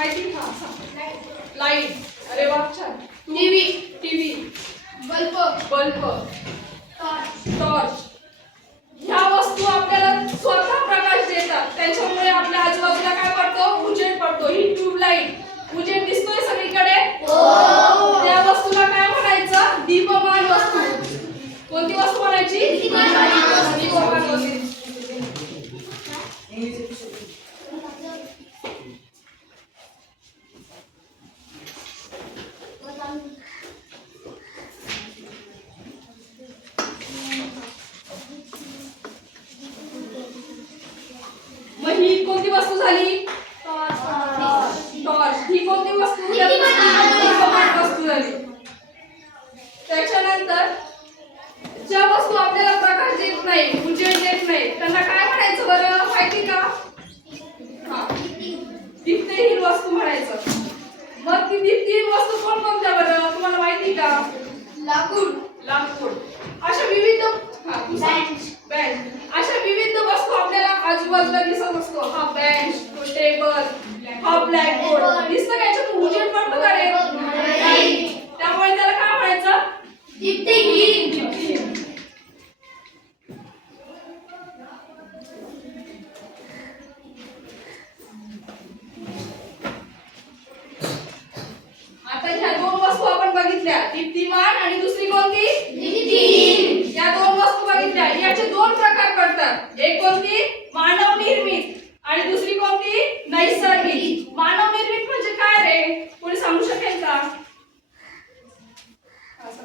माहिती का? लाईट. अरे वा छान. TV. TV. Bulb. Bulb. Torch. Torch. ह्या वस्तू आपल्याला स्वतः प्रकाश देतात. त्याच्यामुळे आपल्या आजूबाजूला काय पडतो? उजेड पडतो. ही ट्यूबलाईट. उजेड दिसतोय सगळीकडे? त्या वस्तूला काय म्हणायचं? दीपमान वस्तू. कोणती वस्तू म्हणायची? दीपमान वस्तू. मग ही कोणती वस्तू झाली? टॉर्च. ही कोणती वस्तू? दीपमान वस्तू झाली. त्याच्यानंतर ज्या वस्तू आपल्याला प्रकाश देत नाही, उजेड देत नाही, त्यांना काय म्हणायचं बरं? माहिती का? हा, दीप्तिहीन वस्तू म्हणायचं. मग ती दीप्तिहीन वस्तू कोणत्या बरं? तुम्हाला माहिती का? लाकूड. लाकूड. अशा विविध बेंच. अशा विविध वस्तू आपल्याला आजूबाजूला दिसत असतो. हा बेंच, तो टेबल, हा ब्लॅकबोर्ड. दिसतं का याच्यात उजेड पडतो का रे? त्यामुळे त्याला काय म्हणायचं? दीप्तिहीन. आता ह्या दोन वस्तू आपण बघितल्या, दीप्तिमान आणि दुसरी कोणती? दीप्तिहीन. या दोन वस्तू बघितल्या. याचे दोन प्रकार पडतात. एक कोणती? मानव निर्मित आणि दुसरी कोणती? नैसर्गिक. मानव निर्मित म्हणजे काय रे? कोणी सांगू शकेल का?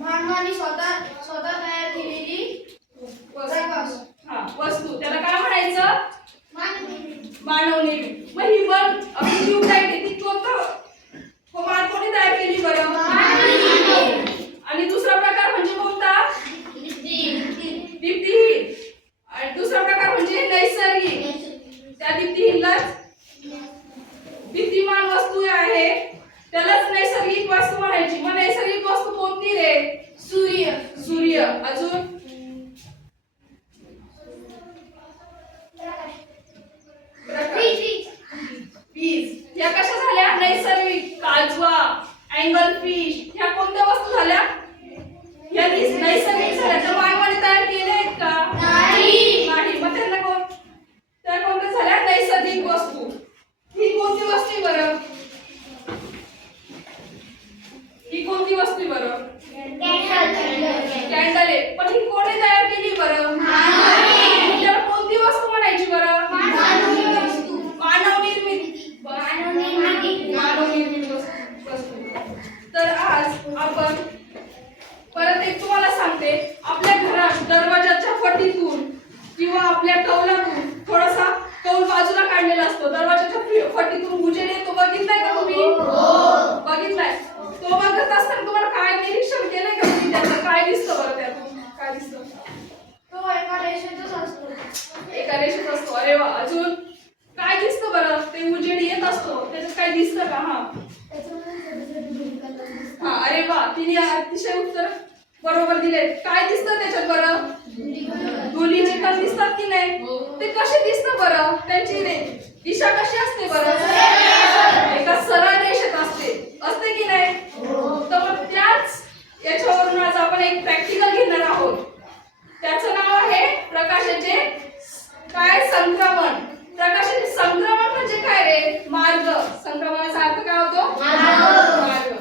मानवाने स्वतः तयार केलेली वस्तू. त्याला काय म्हणायचं? मानव. मानव निर्मित. मग ही बल्ब आपली ट्यूबलाईट आहे ती कोणी तयार केली बरं? आणि दुसरा प्रकार म्हणजे कोणता? दीप्तिहीन. आणि दुसरा प्रकार म्हणजे नैसर्गिक. त्या दीप्तिहीनलाच दीप्तिमान वस्तू आहे त्यालाच नैसर्गिक वस्तू म्हणायची. मग नैसर्गिक वस्तू कोणती रे? सूर्य. सूर्य. अजून? वीज. या कशा झाल्या? नैसर्गिक. काजवा, अँगल फिश ह्या कोणत्या वस्तू झाल्या? या नैसर्गिक झाल्या. त्या मानवाने तयार केल्या आहेत का? नाही. मग त्यांना त्या कोणत्या झाल्या? नैसर्गिक वस्तू. ही कोणती वस्तू आहे बरं? ही कोणती वस्तू आहे बरं? कॅन्डल आहे. पण ही कोणी तयार केली बरं? त्याला कोणती वस्तू म्हणायची बरं? मानव निर्मित वस्तू. तर आज आपण परत एक तुम्हाला सांगते. आपल्या घरात दरवाजाच्या फटीतून किंवा आपल्या कौलातून थोडासा कौल बाजूला काढलेला असतो. दरवाजाच्या फटीतून उजेड येतो. बघितलाय का तुम्ही? बघितलाय. तो बघत असताना तुम्हाला काय निरीक्षण केलंय का तुम्ही? त्याचं काय दिसतं बरं? त्यातून काय दिसतं? तो एका रेषेतच असतो. एका रेषेत असतो. अरे वा. अजून काय दिसतं बरं? ते उजेड येत असतो त्याच्यात काय दिसतं का? हा, अरे वा. तिने अतिशय उत्तर बरोबर दिले. काय दिसतं त्याच्यात बरं? धुळीचे कण दिसतात की नाही? ते कसे दिसतं बरं? त्यांची दिशा कशी असते बरं? एका सरळ रेषेत असते की नाही? तर मग त्याच याच्यावरून आज आपण एक प्रॅक्टिकल घेणार आहोत. त्याचं नाव आहे प्रकाशाचे काय? संक्रमण. प्रकाशाचे संक्रमण म्हणजे काय रे? मार्ग. संक्रमणाचा अर्थ काय होतो? मार्ग.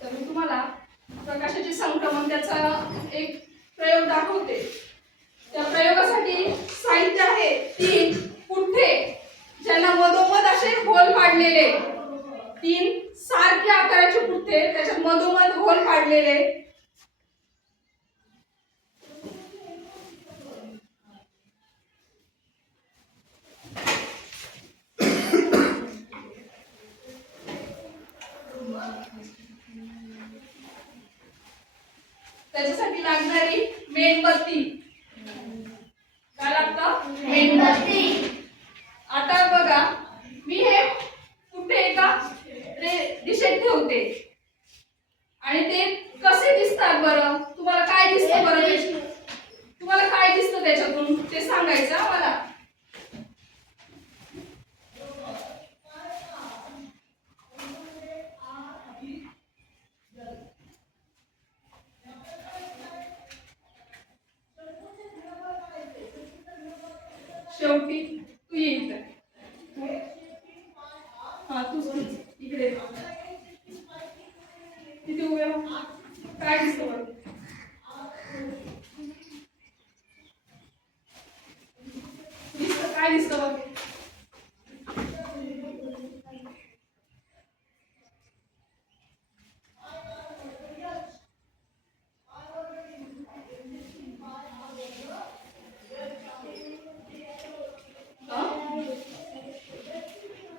तर मी तुम्हाला प्रकाशाचे संक्रमण त्याचा एक प्रयोग दाखवते. त्या प्रयोगासाठी साहित्य आहे 3 पुठ्ठे ज्यांना मधोमध असे होल पाडलेले. 3 सारख्या आकाराचे पुठ्ठे त्याच्यात मधोमध होल पाडलेले. त्याच्यासाठी लागणारी मेणबत्ती. काय लागतं? मेणबत्ती. आता बघा, मी हे कुठे एका दिशेत ठेवते आणि ते कसे दिसतात बरं? तुम्हाला काय दिसतं बरं? तुम्हाला काय दिसतं त्याच्यातून ते सांगायचं मला. शेवटी तू ये इकडे. हा तू इकडे तिथे उभ्या राहा. काय दिसतं बरं? दिसतं काय दिसतं बघ?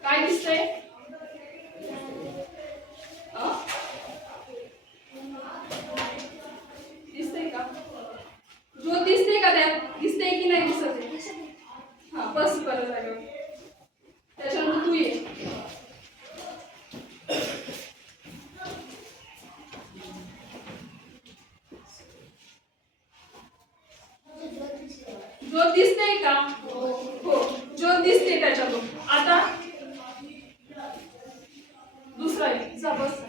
काय दिसतंय? दिसतंय का? जो दिसते का त्यात? दिसतंय की नाही दिसत आहे? हा बस परत आलो. त्याच्यानंतर तू ये. जो दिसतंय का? हो जो दिसते त्याच्यातून. आता दुसरा आहे. जा बस.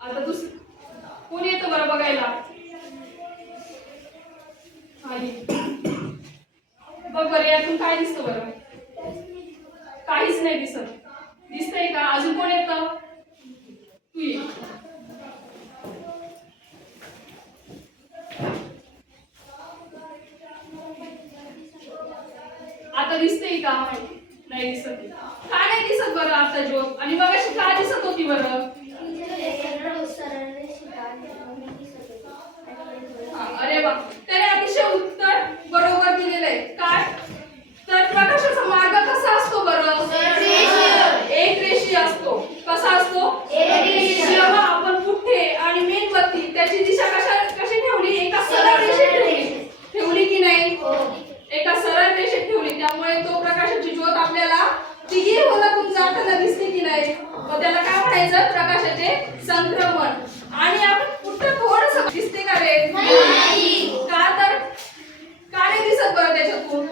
आता दुसरं कोण येतं बरं बघायला? हा ये. बघ बरं यातून काय दिसतं बरं? काहीच नाही दिसत. दिसतंय का? अजून कोण येतं? तू ये. आता दिसतंय का? नाही दिसत. का नाही दिसत बरं आता ज्योत? आणि मगाशी काय दिसत होती बरं? अरे वा, त्याने अतिशय उत्तर बरोबर दिलेलं आहे. काय तर प्रकाशाचा मार्ग कसा असतो बरं? एक रेषीय असतो. कसा असतो? जेव्हा आपण पुठ्ठे आणि मेणबत्ती त्याची दिशा कशी ठेवली? एका सरळ रेषेत ठेवली की नाही? एका सरळ रेषेत ठेवली. त्यामुळे तो प्रकाशाची ज्योत आपल्याला तिघी ओलांडून जाताना दिसते की नाही? मग त्याला काय म्हणायचं? प्रकाशाचे संक्रमण. आणि आपण पुढचं थोडंसं दिसते का रे? का तर का नाही दिसत बरं त्याच्यातून?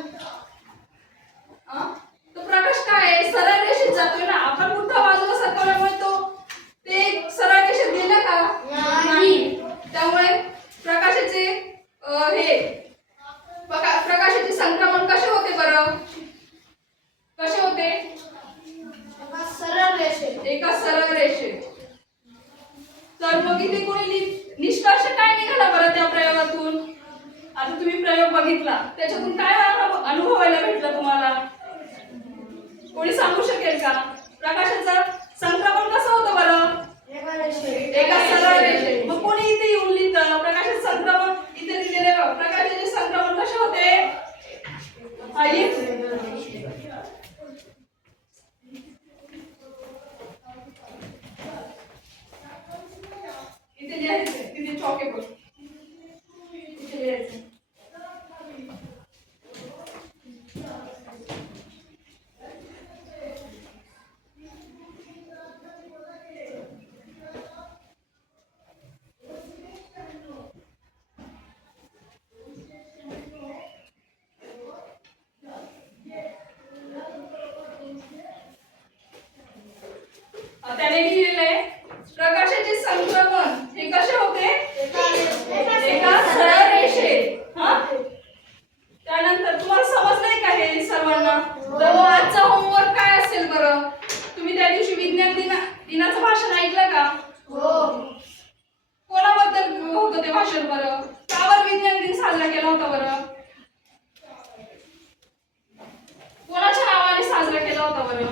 तो प्रकाश काय आहे? सरळ रेषेत जातोय ना. आपण पुढच्या बाजूला सरकवल्यामुळे तो ते सरळ रेषेत गेला का? नाही. त्यामुळे प्रकाशाचे प्रकाशाचे संक्रमण कसे होते बरं? कसे होते? एका सरळ रेषेत. तर मग इथे कोणी निष्कर्ष काय निघाला बरं त्या प्रयोगातून? आता तुम्ही प्रयोग बघितला, त्याच्यातून काय अनुभवायला भेटलं तुम्हाला? कोणी सांगू शकेल का? प्रकाशाचं संक्रमण कसं होतं बरं? एका सरळ रेषेत. मग कोणी इथे येऊन लिहितं प्रकाशाचं संक्रमण? इथे दिलेले बघ, प्रकाशाचे संक्रमण कसे होते? इथे लिहायचं. तिथे चॉक आहे बघ. इथे लिहायचं. त्याने लिहिलेलं आहे प्रकाशाचे संक्रमण हे कसे होते? एका सरळ रेषेत. त्यानंतर तुम्हाला समजलंय का हे सर्वांना? तर मग आजचा होमवर्क काय असेल बरं? तुम्ही त्या दिवशी विज्ञान दिनाचं भाषण ऐकलं का? कोणाबद्दल होतं ते भाषण बरं? का बरं विज्ञान दिन साजरा केला होता बरं? कोणाच्या नावाने साजरा केला होता बरं?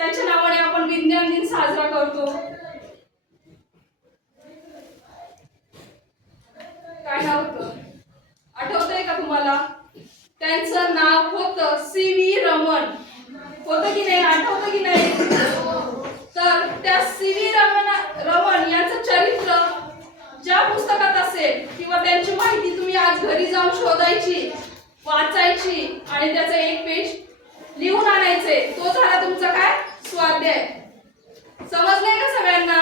त्यांच्या नावाने आपण विज्ञान दिन साजरा करतो. काय नाव होतं आठवतंय का तुम्हाला? त्यांचं नाव होतं सी.व्ही. रमण. होतं की नाही? आठवतं की नाही? तर त्या सी.व्ही. रमण यांचं चरित्र ज्या पुस्तकात असेल किंवा त्यांची माहिती तुम्ही आज घरी जाऊन शोधायची, वाचायची आणि त्याचं एक पेज लिहून आणायचे. तो झाला तुमचा काय? स्वाध्याय. समजलंय का सगळ्यांना?